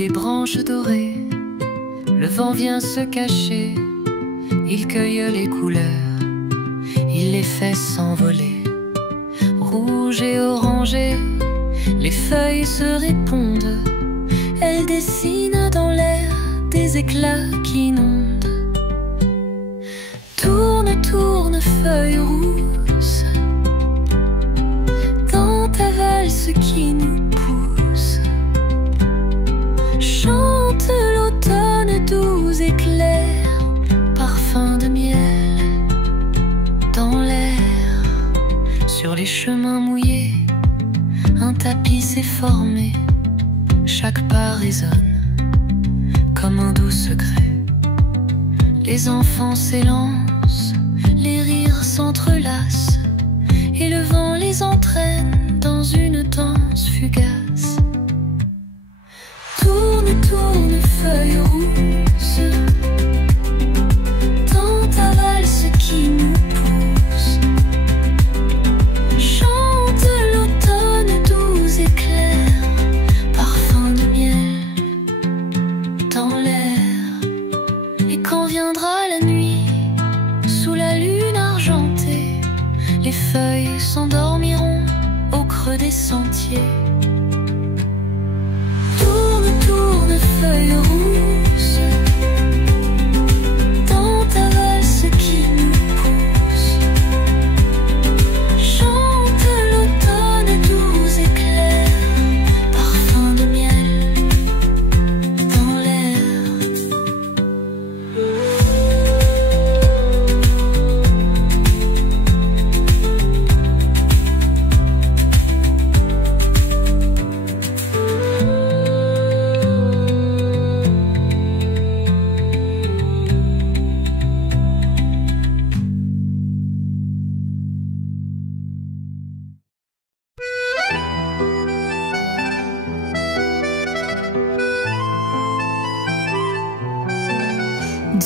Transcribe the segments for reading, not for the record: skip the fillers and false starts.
les branches dorées. Le vent vient se cacher, il cueille les couleurs, il les fait s'envoler. Rouge et orangé, les feuilles se répondent. Elles dessinent dans l'air des éclats qui inondent. Tourne, tourne, feuille rousse, dans ta valse qui nous pousse. Chante l'automne doux et clair, parfum de miel dans l'air. Sur les chemins mouillés, un tapis s'est formé. Chaque pas résonne comme un doux secret. Les enfants s'élancent, les rires s'entrelacent, et le vent les entraîne dans une danse fugace. Tourne, tourne, feuille rousse, dans ta valse qui nous pousse. Chante l'automne doux et clair, parfum de miel dans l'air. Et quand viendra la nuit, sous la lune argentée, les feuilles s'endormiront au creux des sentiers. Tourne, tourne, feuille rousse, dans ta valse qui nous pousse. Chante l'automne doux et clair, parfum de miel dans l'air.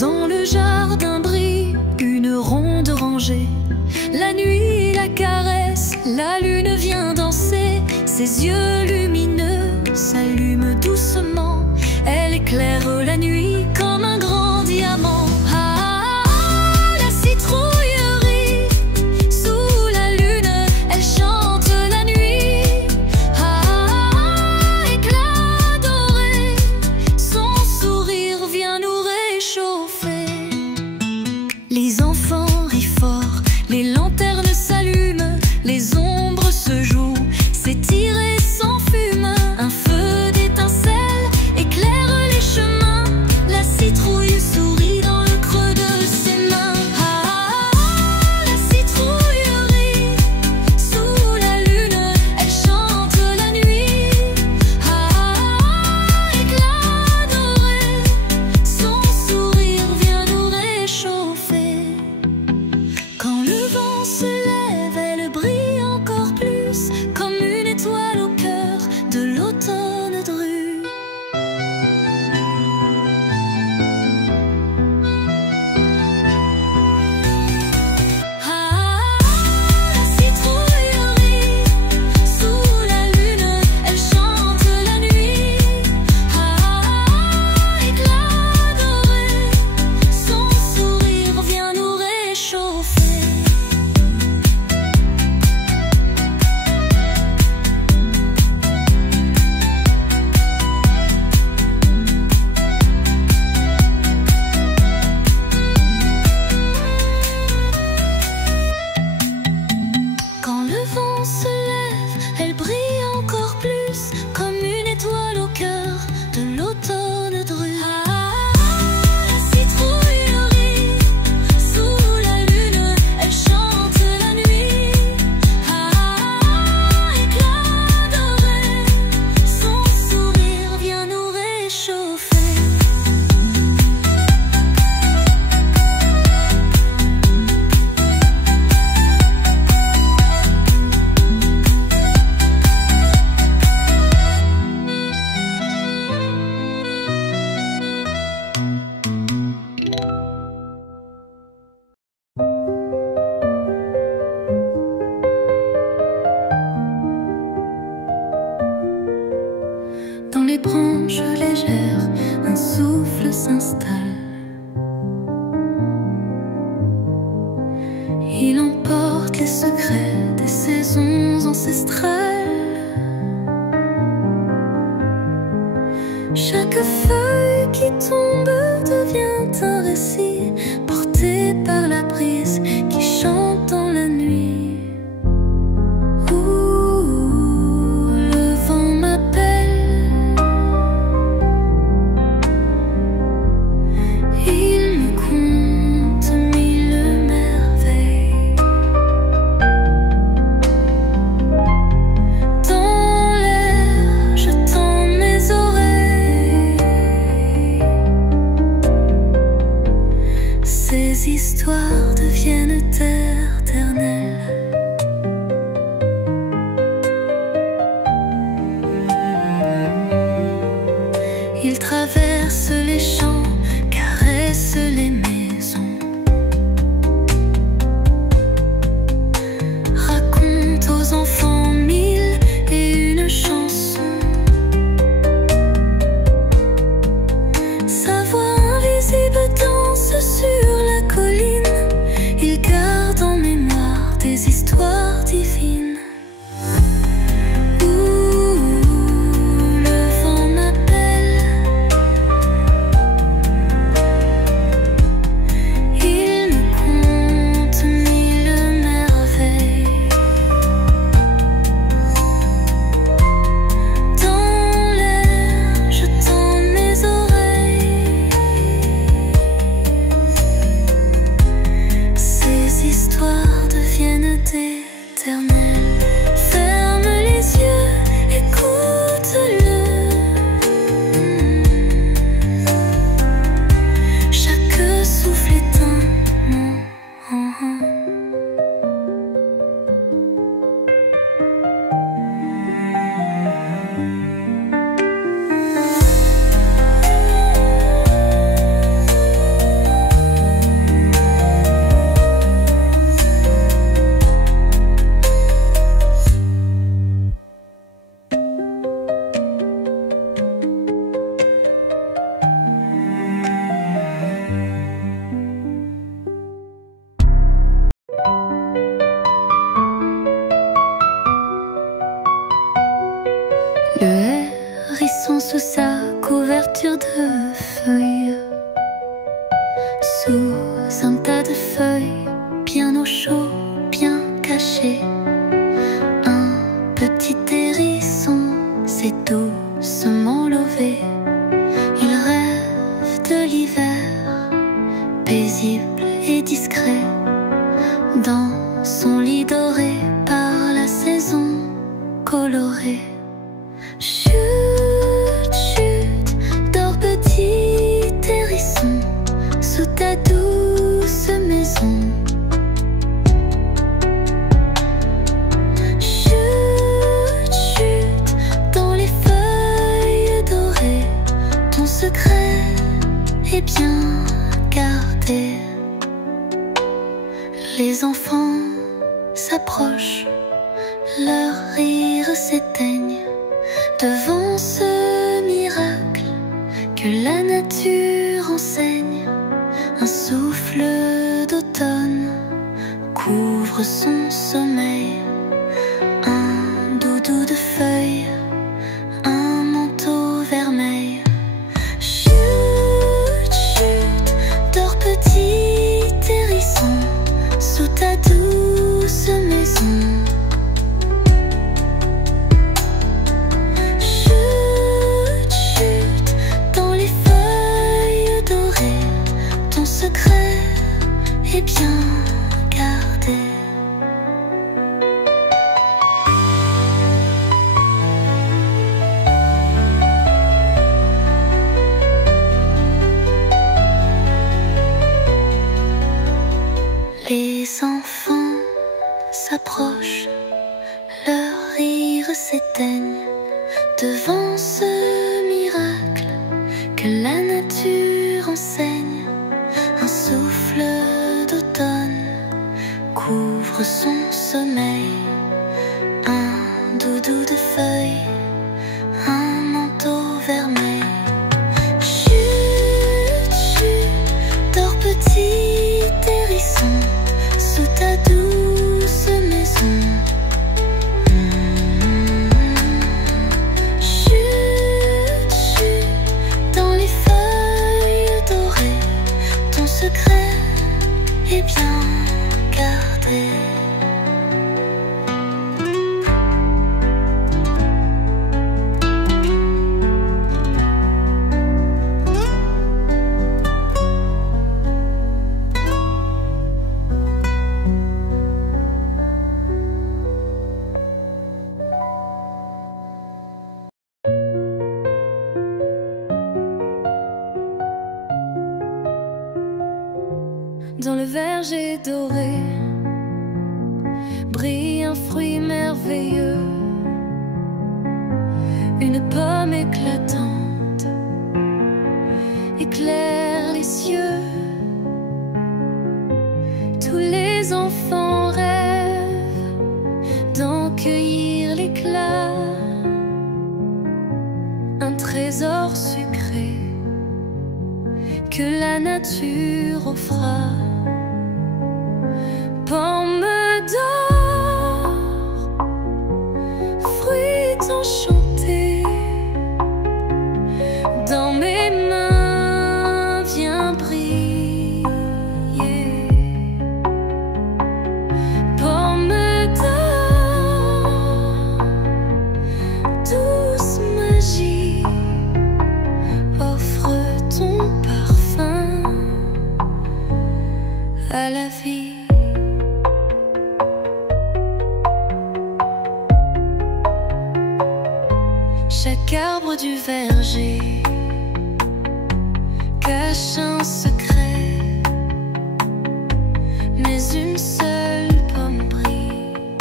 Dans le jardin brille une ronde rangée. La nuit la caresse, la lune vient danser. Ses yeux lumineux s'allument doucement. Elle éclaire la nuit comme un grand diamant. Ah, la citrouillerie, sous la lune, elle chante la nuit. Ah, éclat doré, son sourire vient nous réchauffer. Les enfants rient fort, les lanternes s'allument, les ombres se jouent, s'étirent et s'enfument. Un feu d'étincelles éclaire les chemins. Il emporte les secrets des saisons ancestrales. Chaque feuille qui tombe devient un récit, porté par la brise qui chante dans la nuit. Ouh, le vent m'appelle. Il me conte mille merveilles. Dans l'air, je tends mes oreilles. Ces histoires deviennent éternelles. Il traverse les champs, caresse les maisons, raconte aux enfants mille et une chansons. Sa voix invisible danse sur la colline. Il garde en mémoire des histoires divines. Ferme les yeux, écoute-le. Chaque souffle est un mot. Le hérisson sous sa couverture de feuilles, sous un tas de feuilles, bien au chaud, bien caché. Un petit hérisson s'est doucement levé. Il rêve de l'hiver, paisible et discret, dans son lit doré par la saison colorée. Chut, chut, dors petit hérisson, sous ta douce maison. Chut, chut, dans les feuilles dorées, ton secret est bien gardé. Les enfants s'approchent, leurs rires s'éteignent devant ce miracle que la nature enseigne. Un souffle d'automne couvre son sommeil, un doudou de feuilles, un manteau vermeil. Chut, chut, dors petit hérisson, sous ta douce maison. Secret est bien gardé. Les enfants s'approchent, leurs rires s'éteignent devant ce miracle que la nature enseigne. Un souffle d'automne couvre son sommeil, un doudou de feuilles, un manteau vermeil. Chut, chut, dors petit hérisson, sous ta douce chanter. Dans le verger doré brille un fruit merveilleux, une pomme éclatante éclaire les cieux. Tous les enfants rêvent d'en cueillir l'éclat, un trésor sucré que la nature offra. Pomme d'or, fruit enchanté, dans mes mains viens briller. Pomme d'or, douce magie, offre ton parfum à la vie. Chaque arbre du verger cache un secret, mais une seule pomme brille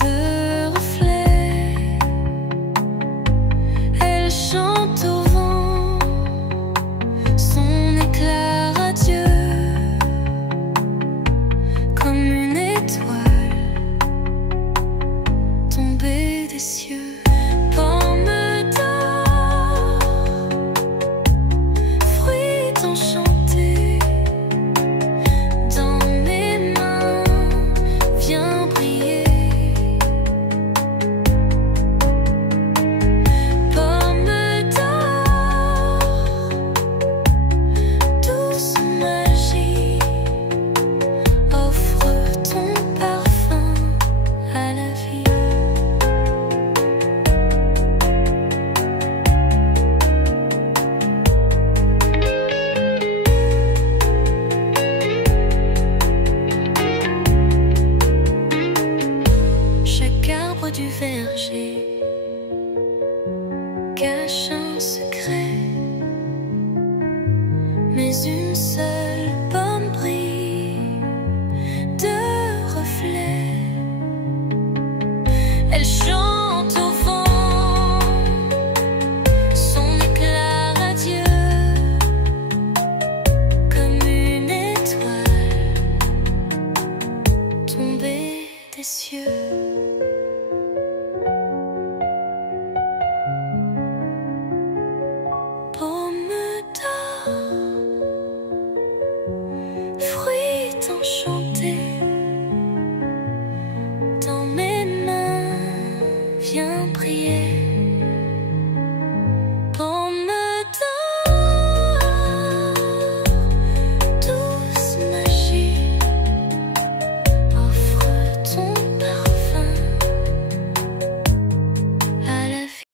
de reflets. Elle chante au vent son éclat radieux, comme une étoile tombée des cieux. Du verger cache un secret, mais une seule pomme brille de reflets. Elle chante au vent son éclat radieux, comme une étoile tombée des cieux. Enchanté, dans mes mains viens prier. Pomme d'or, douce magie, offre ton parfum à la vie.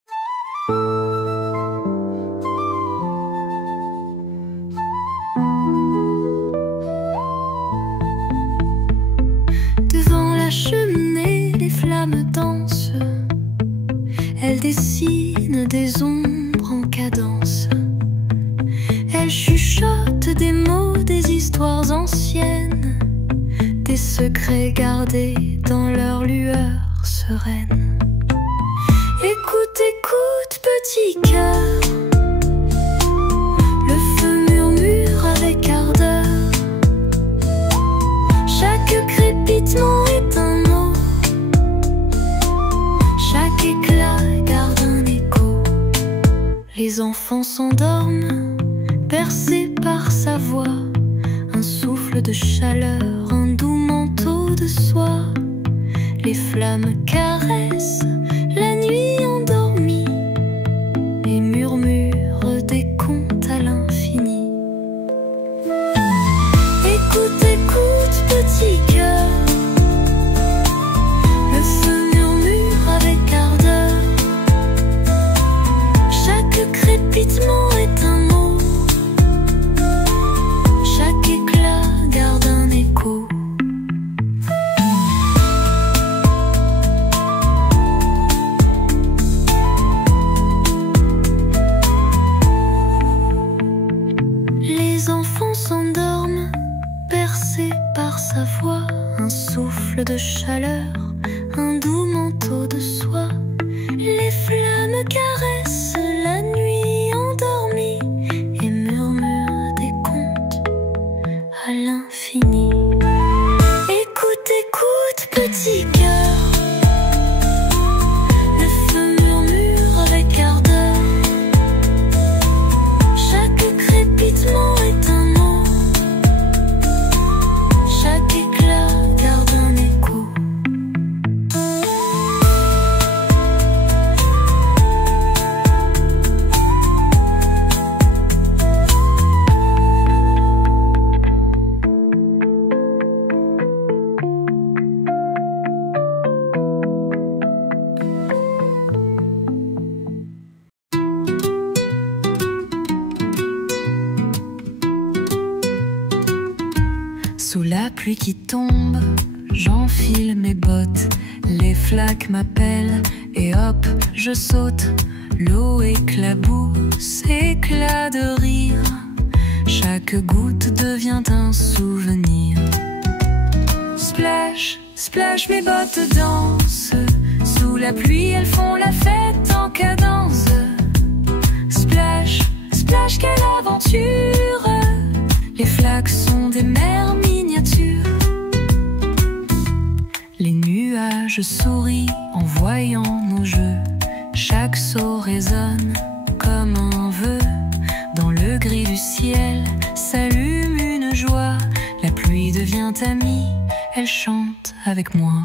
La cheminée, les flammes dansent, elles dessinent des ombres en cadence. Elles chuchotent des mots, des histoires anciennes, des secrets gardés dans leur lueur sereine. Écoute, écoute, petit cœur, le feu murmure avec ardeur. Chaque crépitement est un mot, chaque éclat garde un écho. Les enfants s'endorment, bercés par sa voix, un souffle de chaleur, un doux manteau de soie. Les flammes caressent la nuit endormie et murmurent des contes à l'infini. Écoute, écoute, petit cœur, sa voix, un souffle de chaleur, un doux manteau de soie. Les flammes caressent la nuit endormie et murmurent des contes à l'infini. Écoute, écoute, petit cœur, le feu murmure avec ardeur. Chaque crépitement est un mot, chaque éclat garde un écho. Sous la pluie qui tombe, j'enfile mes bottes. Les flaques m'appellent et hop, je saute. L'eau éclabousse, éclat de rire. Chaque goutte devient un souvenir. Splash, splash, mes bottes dansent. Sous la pluie, elles font la fête en cadence. Splash, splash, quelle aventure! Les flaques sont des mers miniatures. Les nuages sourient en voyant nos jeux. Chaque saut résonne comme un vœu. Dans le gris du ciel s'allume une joie. La pluie devient amie, elle chante avec moi.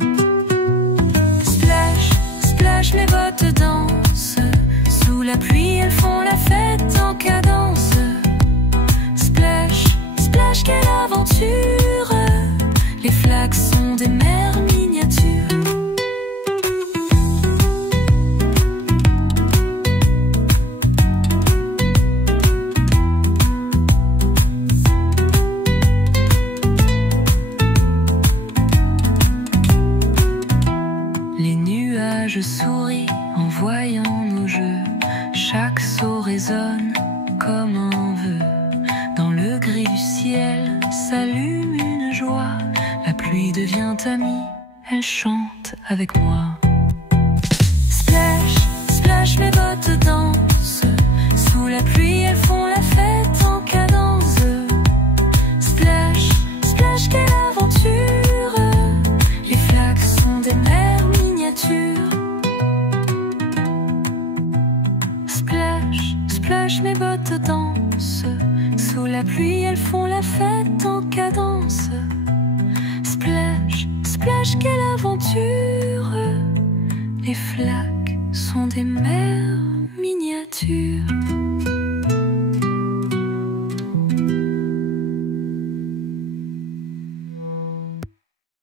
Splash, splash, mes bottes dansent. Sous la pluie, elles font la fête en cadence. Splash, splash, quelle aventure! Les flaques sont des mers miniatures. Les nuages sourient en voyant nos jeux. Chaque saut résonne comme un vœu. Dans le gris du ciel s'allume une joie. La pluie devient amie, elle chante avec moi. Splash, splash, mes bottes dansent. Sous la pluie, elles font la fête en cadence. Splash, splash, quelle aventure! Les flaques sont des mers miniatures. Splash, splash, mes bottes dansent. Sous la pluie, elles font la fête en cadence. Splash, splash, quelle aventure! Les flaques sont des mers miniatures.